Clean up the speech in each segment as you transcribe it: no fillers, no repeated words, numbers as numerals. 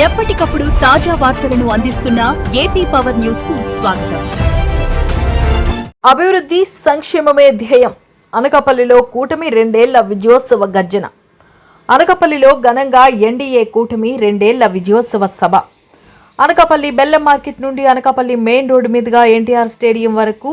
ఎప్పటికప్పుడు తాజా వార్తలను అందిస్తున్న ఏపీ పవర్ న్యూస్ కు స్వాగతం. అభివృద్ధి సంక్షేమమే ధ్యేయం. అనకాపల్లిలో కూటమి 2 ఏళ్ల విజయోత్సవ గర్జన. అనకాపల్లిలో ఘనంగా ఎన్డీఏ కూటమి 2 ఏళ్ల విజయోత్సవ సభ. అనకాపల్లి బెల్లం మార్కెట్ నుండి అనకాపల్లి మెయిన్ రోడ్డు మీదుగా ఎన్టీఆర్ స్టేడియం వరకు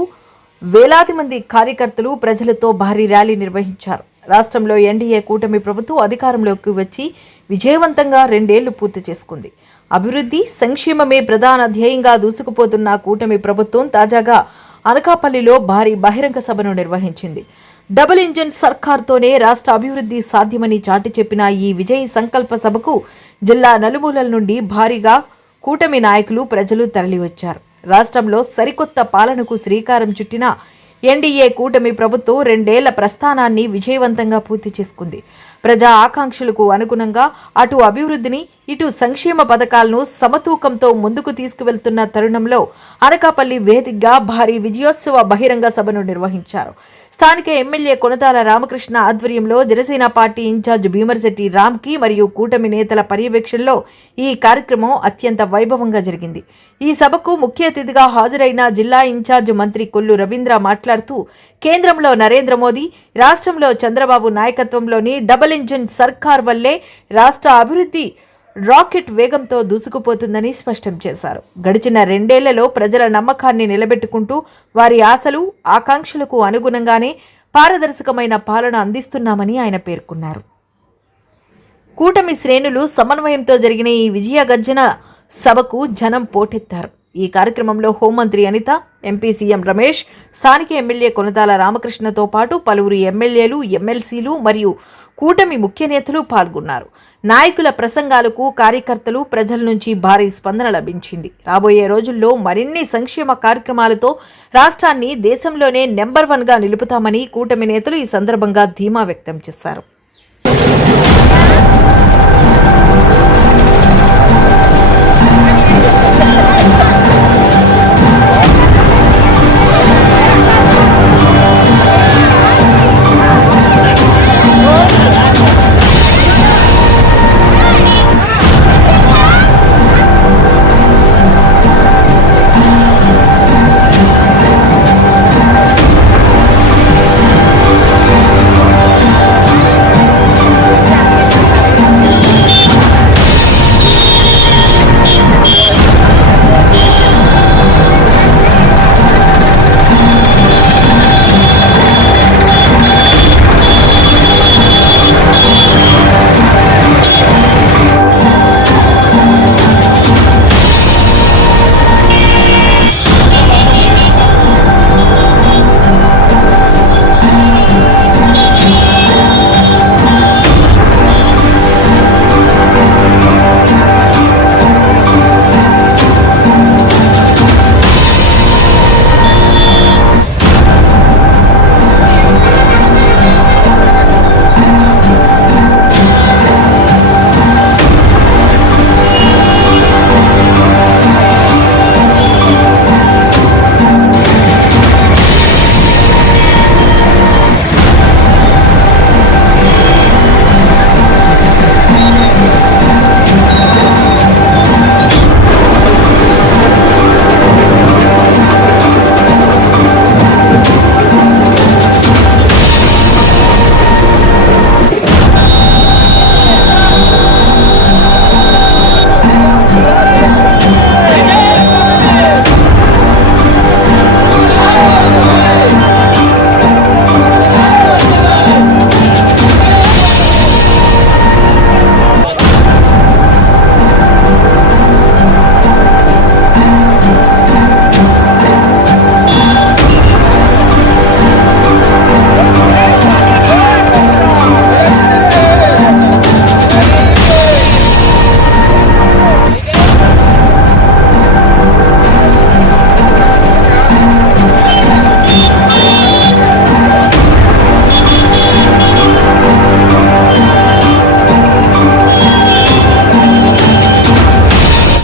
వేలాది మంది కార్యకర్తలు ప్రజలతో భారీ ర్యాలీ నిర్వహించారు. రాష్ట్రంలో ఎన్డీఏ కూటమి ప్రభుత్వం అధికారంలోకి వచ్చి విజయవంతంగా 2 ఏళ్లు పూర్తి చేసుకుంది. అభివృద్ధి సంక్షేమమే ప్రధాన ధ్యేయంగా దూసుకుపోతున్న కూటమి ప్రభుత్వం తాజాగా అనకాపల్లిలో భారీ బహిరంగ సభను నిర్వహించింది. డబుల్ ఇంజిన్ సర్కార్తోనే రాష్ట్ర అభివృద్ధి సాధ్యమని చాటి చెప్పిన ఈ విజయ సంకల్ప సభకు జిల్లా నలుమూలల నుండి భారీగా కూటమి నాయకులు ప్రజలు తరలివచ్చారు. రాష్ట్రంలో సరికొత్త పాలనకు శ్రీకారం చుట్టిన ఎన్డీఏ కూటమి ప్రభుత్వం 2 ఏళ్ల ప్రస్థానాన్ని విజయవంతంగా పూర్తి చేసుకుంది. ప్రజా ఆకాంక్షలకు అనుగుణంగా అటు అభివృద్ధిని ఇటు సంక్షేమ పథకాలను సమతూకంతో ముందుకు తీసుకువెళ్తున్న తరుణంలో అనకాపల్లి వేదికగా భారీ విజయోత్సవ బహిరంగ సభను నిర్వహించారు. స్థానిక ఎమ్మెల్యే కొనతాల రామకృష్ణ ఆధ్వర్యంలో జనసేన పార్టీ ఇన్ఛార్జ్ భీమర్శెట్టి రామ్కి మరియు కూటమి నేతల పర్యవేక్షణలో ఈ కార్యక్రమం అత్యంత వైభవంగా జరిగింది. ఈ సభకు ముఖ్య అతిథిగా హాజరైన జిల్లా ఇన్ఛార్జ్ మంత్రి కొల్లు రవీంద్ర మాట్లాడుతూ కేంద్రంలో నరేంద్ర మోదీ, రాష్ట్రంలో చంద్రబాబు నాయకత్వంలోని డబుల్ ఇంజిన్ సర్కార్ వల్లే రాష్ట్ర అభివృద్ధి రాకెట్ వేగంతో దూసుకుపోతుందని స్పష్టం చేశారు. గడిచిన 2 ఏళ్లలో ప్రజల నమ్మకాన్ని నిలబెట్టుకుంటూ వారి ఆశలు ఆకాంక్షలకు అనుగుణంగానే పారదర్శకమైన పాలన అందిస్తున్నామని ఆయన పేర్కొన్నారు. కూటమి శ్రేణులు సమన్వయంతో జరిగిన ఈ విజయ గర్జన సభకు జనం పోటెత్తారు. ఈ కార్యక్రమంలో హోంమంత్రి అనిత, ఎంపీ సీఎం రమేష్, స్థానిక ఎమ్మెల్యే కొనతాల రామకృష్ణతో పాటు పలువురు ఎమ్మెల్యేలు, ఎమ్మెల్సీలు మరియు కూటమి ముఖ్య నేతలు పాల్గొన్నారు. నాయకుల ప్రసంగాలకు కార్యకర్తలు, ప్రజల నుంచి భారీ స్పందన లభించింది. రాబోయే రోజుల్లో మరిన్ని సంక్షేమ కార్యక్రమాలతో రాష్ట్రాన్ని దేశంలోనే నెంబర్ 1గా నిలుపుతామని కూటమి నేతలు ఈ సందర్భంగా ధీమా వ్యక్తం చేశారు.